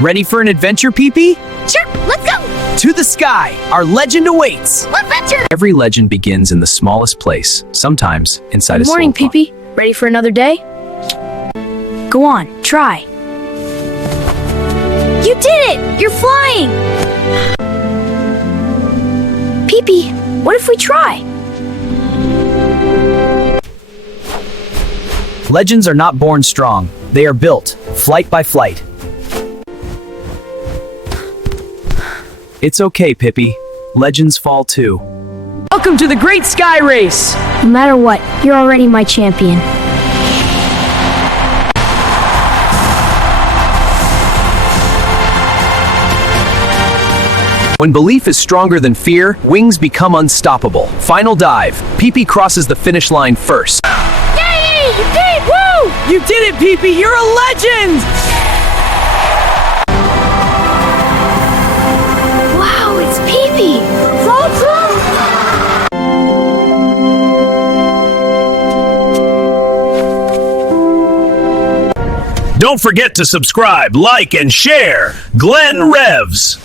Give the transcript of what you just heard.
Ready for an adventure, Pipi? Sure, let's go! To the sky, our legend awaits. Adventure! Every legend begins in the smallest place, sometimes inside a Good morning, soul pond. Pipi. Ready for another day? Go on, try. You did it! You're flying! Pipi, what if we try? Legends are not born strong. They are built, flight by flight. It's okay, Pipi. Legends fall too. Welcome to the Great Sky Race! No matter what, you're already my champion. When belief is stronger than fear, wings become unstoppable. Final dive. Pipi crosses the finish line first. Yay! You did it! Woo! You did it, Pipi! You're a legend! Wow, it's Pipi! Don't forget to subscribe, like, and share. Glenn Revs.